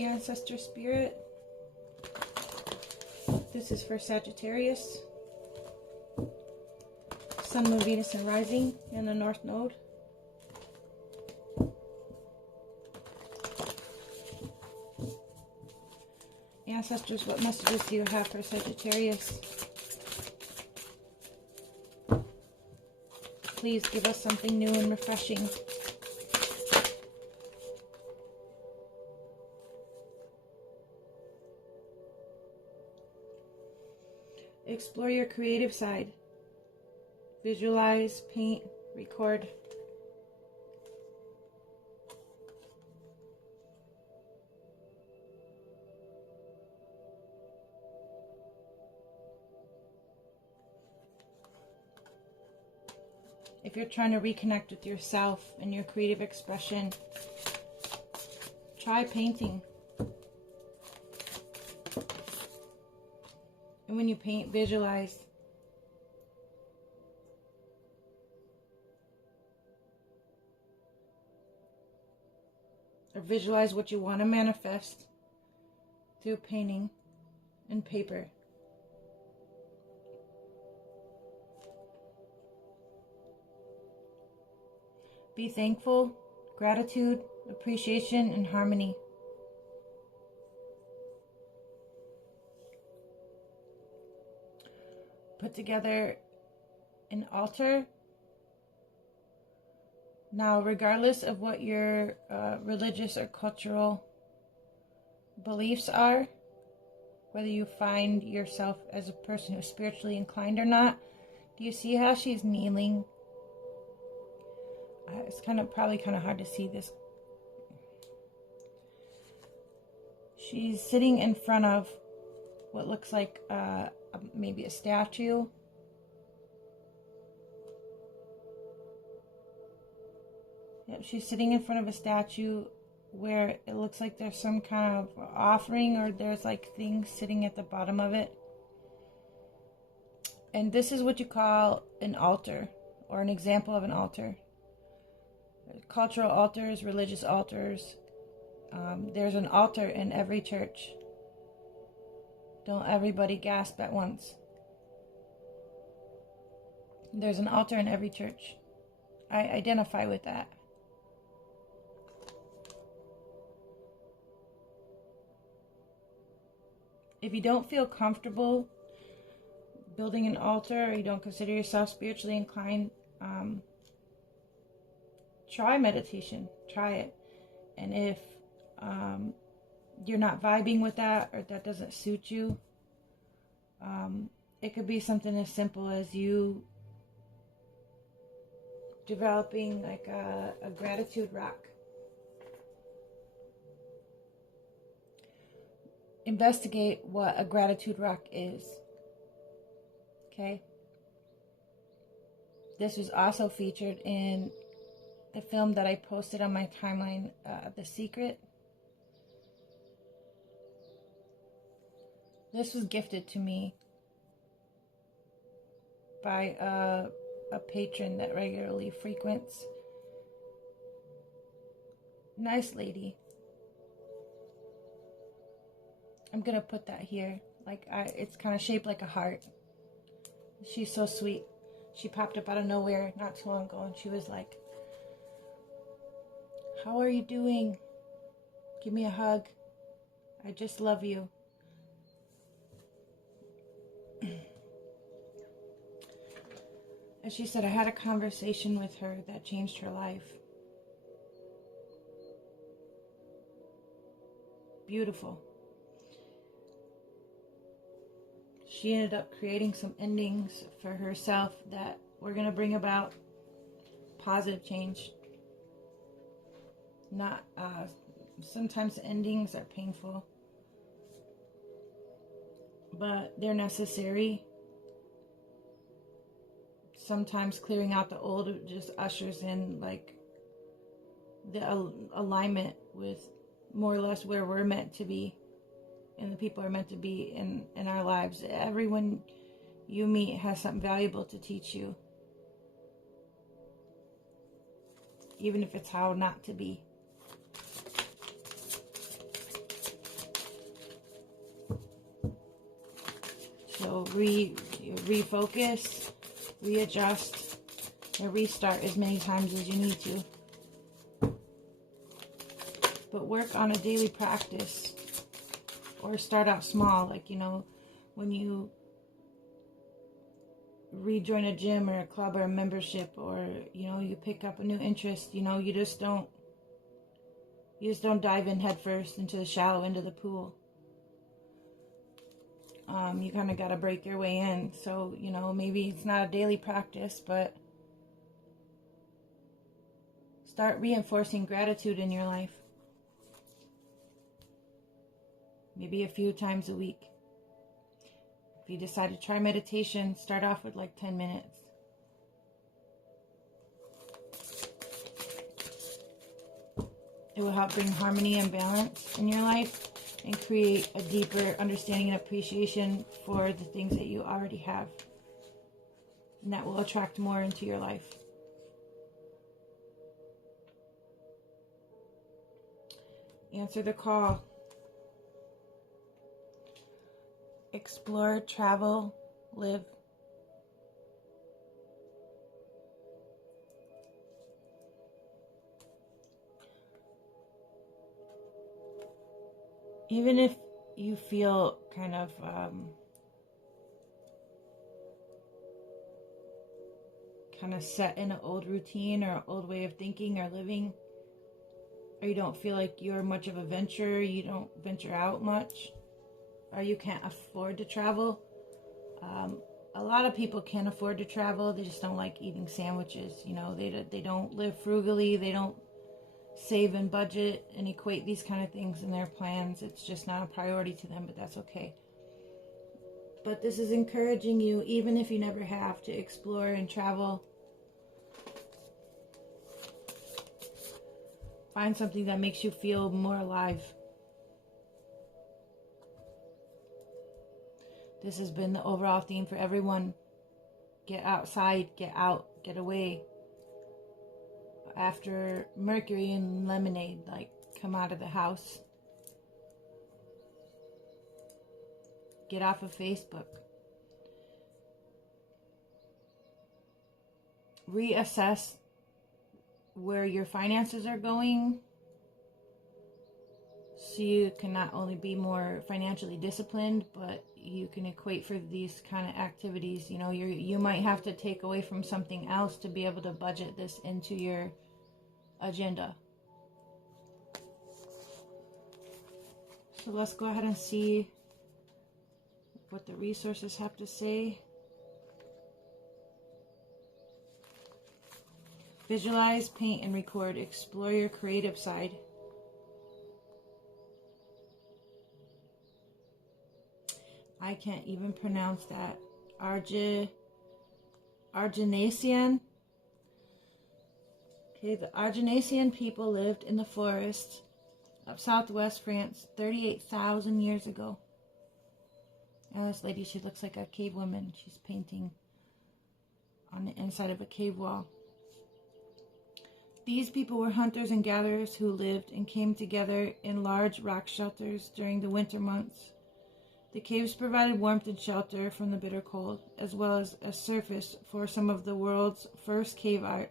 Ancestor Spirit. This is for Sagittarius. Sun, Moon, Venus, and Rising in the North Node. Ancestors, what messages do you have for Sagittarius? Please give us something new and refreshing. Explore your creative side. Visualize, paint, record. If you're trying to reconnect with yourself and your creative expression, try painting. And when you paint, visualize. Or visualize what you want to manifest through painting and paper. Be thankful, gratitude, appreciation, and harmony. Put together an altar. Now, regardless of what your religious or cultural beliefs are, whether you find yourself as a person who's spiritually inclined or not, do you see how she's kneeling? It's probably kind of hard to see this. She's sitting in front of what looks like maybe a statue. Yep, she's sitting in front of a statue where it looks like there's some kind of offering, or there's like things sitting at the bottom of it. And this is what you call an altar, or an example of an altar. Cultural altars, religious altars. There's an altar in every church. Don't everybody gasp at once. There's an altar in every church. I identify with that. If you don't feel comfortable building an altar, or you don't consider yourself spiritually inclined, try meditation. Try it. And if you're not vibing with that, or that doesn't suit you, it could be something as simple as you developing like a gratitude rock. Investigate what a gratitude rock is. Okay? This was also featured in the film that I posted on my timeline, The Secret. This was gifted to me by a patron that regularly frequents. Nice lady. I'm gonna put that here. It's kind of shaped like a heart. She's so sweet. She popped up out of nowhere not too long ago, and she was like, "How are you doing? Give me a hug. I just love you." And she said, I had a conversation with her that changed her life. Beautiful. She ended up creating some endings for herself that were going to bring about positive change. Not, sometimes endings are painful, but they're necessary. Sometimes clearing out the old just ushers in like the alignment with more or less where we're meant to be, and the people are meant to be in our lives. Everyone you meet has something valuable to teach you, even if it's how not to be. So refocus, readjust, or restart as many times as you need to. But work on a daily practice, or start out small. Like, you know, when you rejoin a gym or a club or a membership, or, you know, you pick up a new interest, you know, you just don't dive in head first into the shallow end of the pool. You kind of got to break your way in. So, you know, maybe it's not a daily practice, but start reinforcing gratitude in your life. Maybe a few times a week. If you decide to try meditation, start off with like 10 minutes. It will help bring harmony and balance in your life and create a deeper understanding and appreciation for the things that you already have. And that will attract more into your life. Answer the call. Explore, travel, live. Even if you feel kind of set in an old routine or an old way of thinking or living, or you don't feel like you're much of a venturer, you don't venture out much, or you can't afford to travel. A lot of people can't afford to travel. They just don't like eating sandwiches. You know, they don't live frugally. They don't save and budget and equate these kind of things in their plans. It's just not a priority to them, but that's okay. But this is encouraging you, even if you never have, to explore and travel. Find something that makes you feel more alive. This has been the overall theme for everyone. Get outside, get out, get away. After Mercury and Lemonade, like, come out of the house. Get off of Facebook. Reassess where your finances are going, so you can not only be more financially disciplined, but you can equate for these kind of activities. You know, you might have to take away from something else to be able to budget this into your agenda. So let's go ahead and see what the resources have to say. Visualize, paint, and record. Explore your creative side. I can't even pronounce that. Arginasian. Okay, the Arginasian people lived in the forest of southwest France 38,000 years ago. And this lady, she looks like a cave woman. She's painting on the inside of a cave wall. These people were hunters and gatherers who lived and came together in large rock shelters during the winter months. The caves provided warmth and shelter from the bitter cold, as well as a surface for some of the world's first cave art.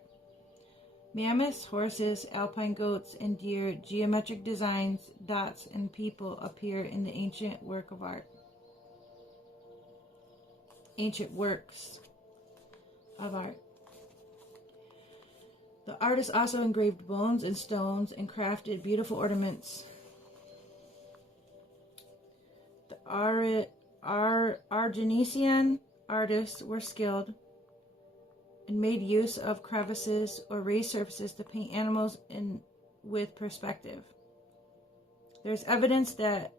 Mammoths, horses, alpine goats, and deer, geometric designs, dots, and people appear in the ancient work of art. Ancient works of art. The artists also engraved bones and stones and crafted beautiful ornaments. The Arginesian artists were skilled and made use of crevices or raised surfaces to paint animals with perspective. There's evidence that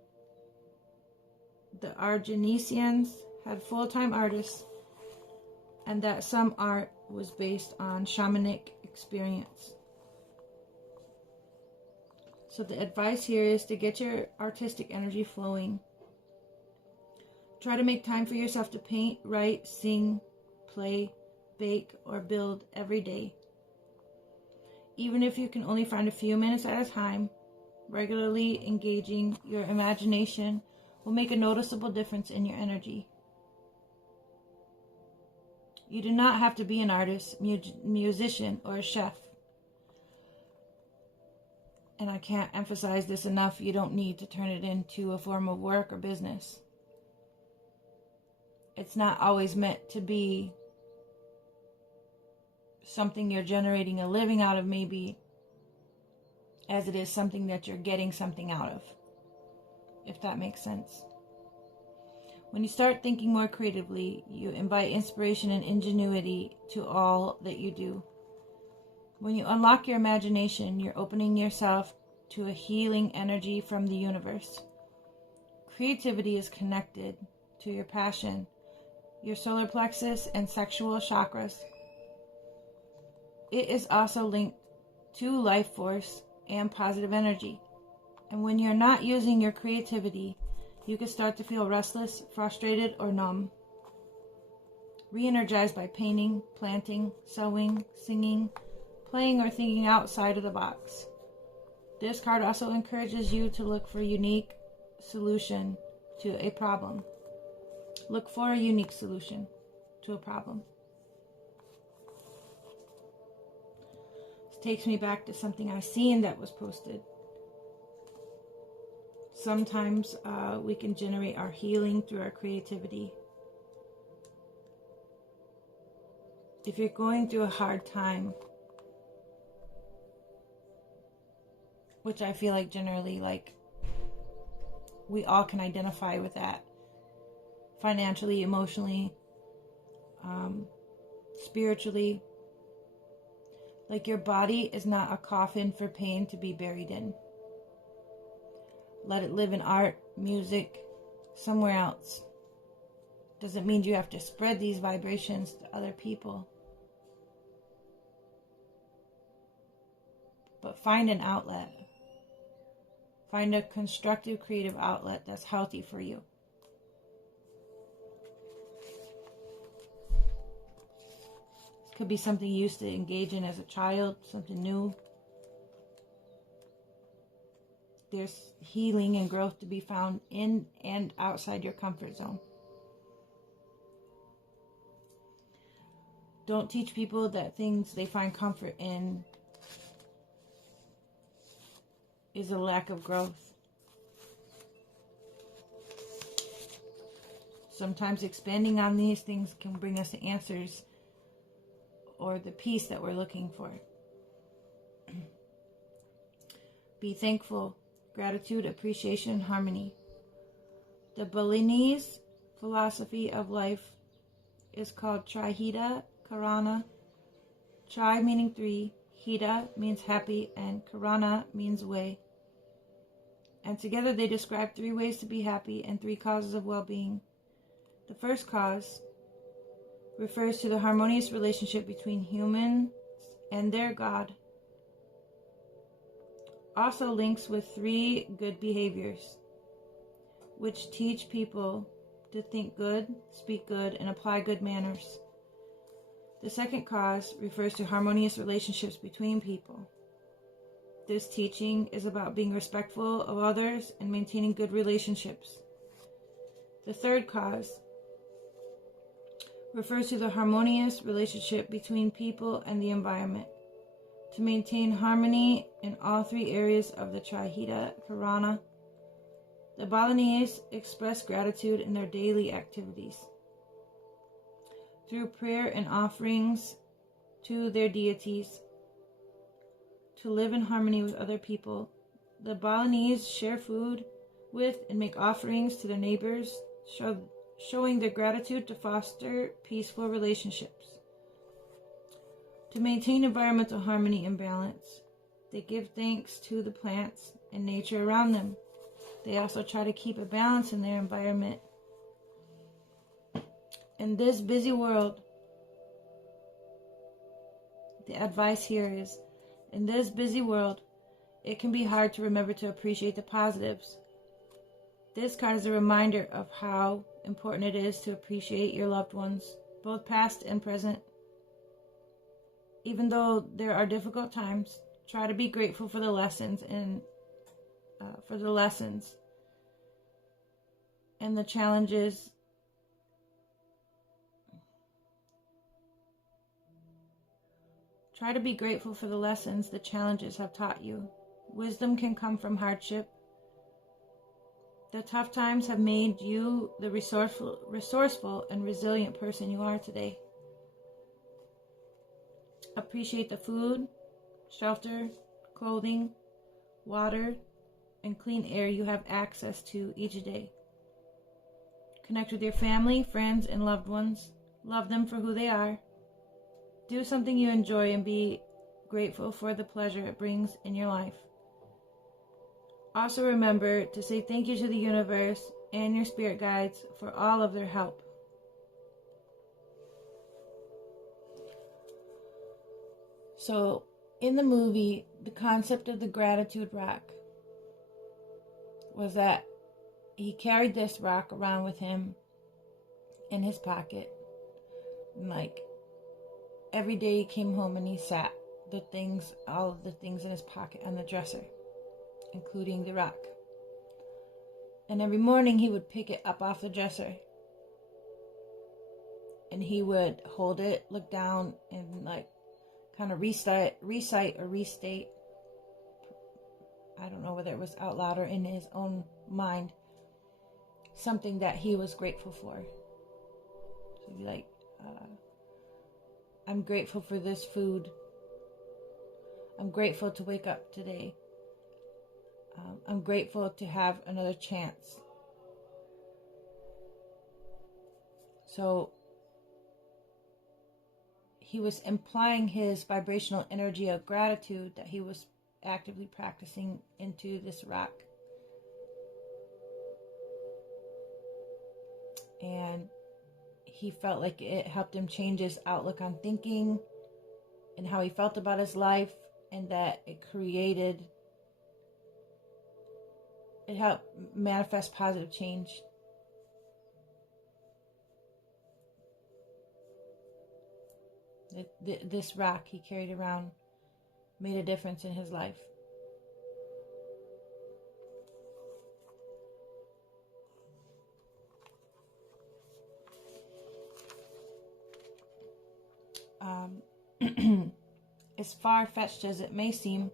the Arginesians had full-time artists and that some art was based on shamanic experience. So the advice here is to get your artistic energy flowing. Try to make time for yourself to paint, write, sing, play, bake, or build every day. Even if you can only find a few minutes at a time, regularly engaging your imagination will make a noticeable difference in your energy. You do not have to be an artist, musician, or a chef. And I can't emphasize this enough, you don't need to turn it into a form of work or business. It's not always meant to be something you're generating a living out of, maybe, as it is something that you're getting something out of, if that makes sense. When you start thinking more creatively, you invite inspiration and ingenuity to all that you do. When you unlock your imagination, you're opening yourself to a healing energy from the universe. Creativity is connected to your passion, your solar plexus, and sexual chakras. It is also linked to life force and positive energy. And when you're not using your creativity, you can start to feel restless, frustrated, or numb. Re-energized by painting, planting, sewing, singing, playing, or thinking outside of the box. This card also encourages you to look for a unique solution to a problem. Look for a unique solution to a problem. This takes me back to something I seen that was posted. Sometimes we can generate our healing through our creativity. If you're going through a hard time, which I feel like generally, like, we all can identify with that. Financially, emotionally, spiritually. Like, your body is not a coffin for pain to be buried in. Let it live in art, music, somewhere else. Doesn't mean you have to spread these vibrations to other people. But find an outlet. Find a constructive, creative outlet that's healthy for you. This could be something you used to engage in as a child, something new. There's healing and growth to be found in and outside your comfort zone. Don't teach people that things they find comfort in is a lack of growth. Sometimes expanding on these things can bring us the answers or the peace that we're looking for. Be thankful. Gratitude, appreciation, harmony. The Balinese philosophy of life is called Trihita Karana. Tri meaning three, Hita means happy, and Karana means way. And together they describe 3 ways to be happy and 3 causes of well-being. The first cause refers to the harmonious relationship between humans and their God. Also links with 3 good behaviors, which teach people to think good, speak good, and apply good manners. The second cause refers to harmonious relationships between people. This teaching is about being respectful of others and maintaining good relationships. The third cause refers to the harmonious relationship between people and the environment. To maintain harmony in all 3 areas of the Trihita Karana, the Balinese express gratitude in their daily activities. Through prayer and offerings to their deities, to live in harmony with other people, the Balinese share food with and make offerings to their neighbors, showing their gratitude to foster peaceful relationships. To maintain environmental harmony and balance, they give thanks to the plants and nature around them. They also try to keep a balance in their environment. In this busy world, the advice here is, in this busy world, it can be hard to remember to appreciate the positives. This card is a reminder of how important it is to appreciate your loved ones, both past and present. Even though there are difficult times, try to be grateful for the lessons and the challenges Try to be grateful for the lessons the challenges have taught you. Wisdom can come from hardship. The tough times have made you the resourceful and resilient person you are today. Appreciate the food, shelter, clothing, water, and clean air you have access to each day. Connect with your family, friends, and loved ones. Love them for who they are. Do something you enjoy and be grateful for the pleasure it brings in your life. Also remember to say thank you to the universe and your spirit guides for all of their help. So, in the movie, the concept of the gratitude rock was that he carried this rock around with him in his pocket. And like, every day he came home and he sat all of the things in his pocket on the dresser, including the rock. And every morning he would pick it up off the dresser. And he would hold it, look down, and like kind of recite or restate. I don't know whether it was out loud or in his own mind, something that he was grateful for. So he'd be like, I'm grateful for this food. I'm grateful to wake up today. I'm grateful to have another chance. So he was implying his vibrational energy of gratitude that he was actively practicing into this rock. And he felt like it helped him change his outlook on thinking and how he felt about his life, and that it helped manifest positive change. This rock he carried around made a difference in his life. As far-fetched as it may seem,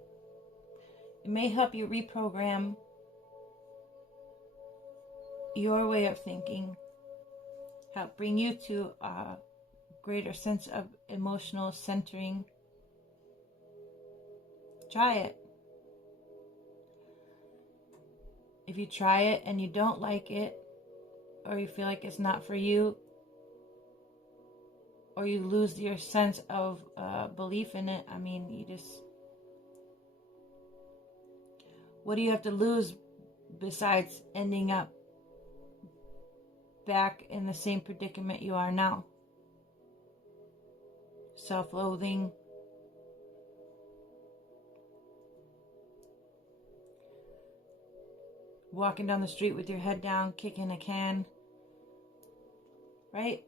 it may help you reprogram your way of thinking, help bring you to a greater sense of emotional centering. Try it. If you try it and you don't like it, or you feel like it's not for you, or you lose your sense of belief in it, what do you have to lose besides ending up back in the same predicament you are now? Self-loathing, walking down the street with your head down, kicking a can, right?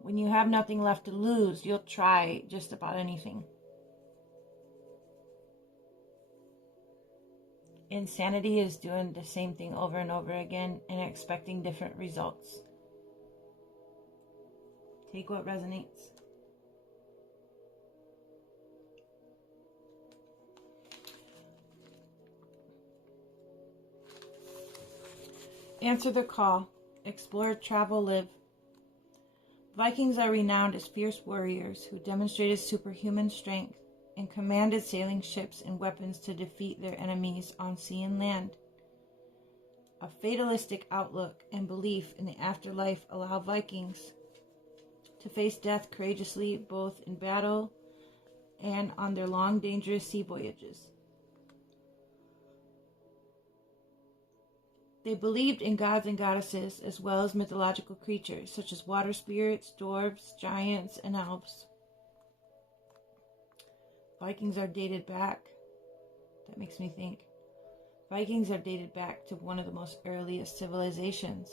When you have nothing left to lose, you'll try just about anything. Insanity is doing the same thing over and over again and expecting different results. Take what resonates. Answer the call. Explore, travel, live. Vikings are renowned as fierce warriors who demonstrated superhuman strength and commanded sailing ships and weapons to defeat their enemies on sea and land. A fatalistic outlook and belief in the afterlife allow Vikings to face death courageously, both in battle and on their long, dangerous sea voyages. They believed in gods and goddesses, as well as mythological creatures such as water spirits, dwarves, giants, and elves. Vikings are dated back. That makes me think. Vikings are dated back to one of the most earliest civilizations.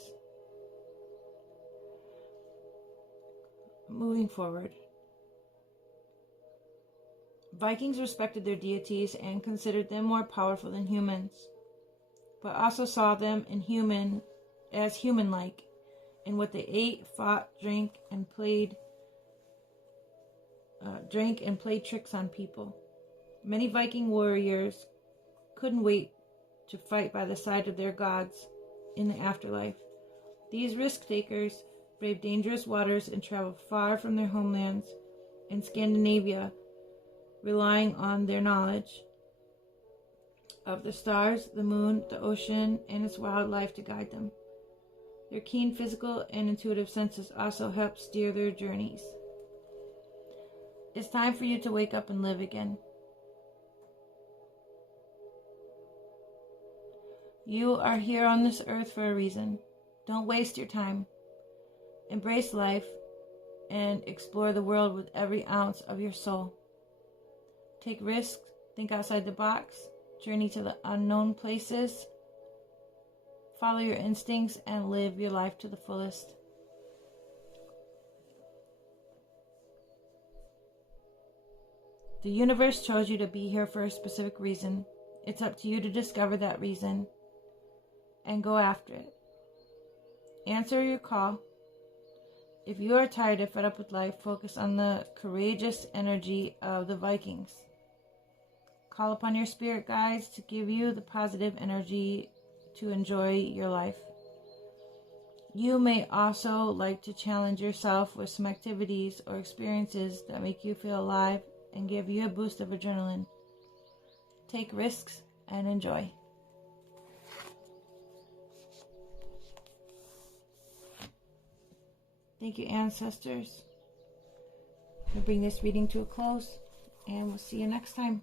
Moving forward. Vikings respected their deities and considered them more powerful than humans, but also saw them as human-like in what they ate, fought, drank, and played tricks on people. Many Viking warriors couldn't wait to fight by the side of their gods in the afterlife. These risk-takers braved dangerous waters and traveled far from their homelands in Scandinavia, relying on their knowledge of the stars, the moon, the ocean, and its wildlife to guide them. Their keen physical and intuitive senses also helped steer their journeys. It's time for you to wake up and live again. You are here on this earth for a reason. Don't waste your time. Embrace life and explore the world with every ounce of your soul. Take risks, think outside the box, journey to the unknown places, follow your instincts, and live your life to the fullest. The universe chose you to be here for a specific reason. It's up to you to discover that reason and go after it. Answer your call. If you are tired and fed up with life, focus on the courageous energy of the Vikings. Call upon your spirit guides to give you the positive energy to enjoy your life. You may also like to challenge yourself with some activities or experiences that make you feel alive and give you a boost of adrenaline. Take risks and enjoy. Thank you, ancestors. We'll bring this reading to a close, and we'll see you next time.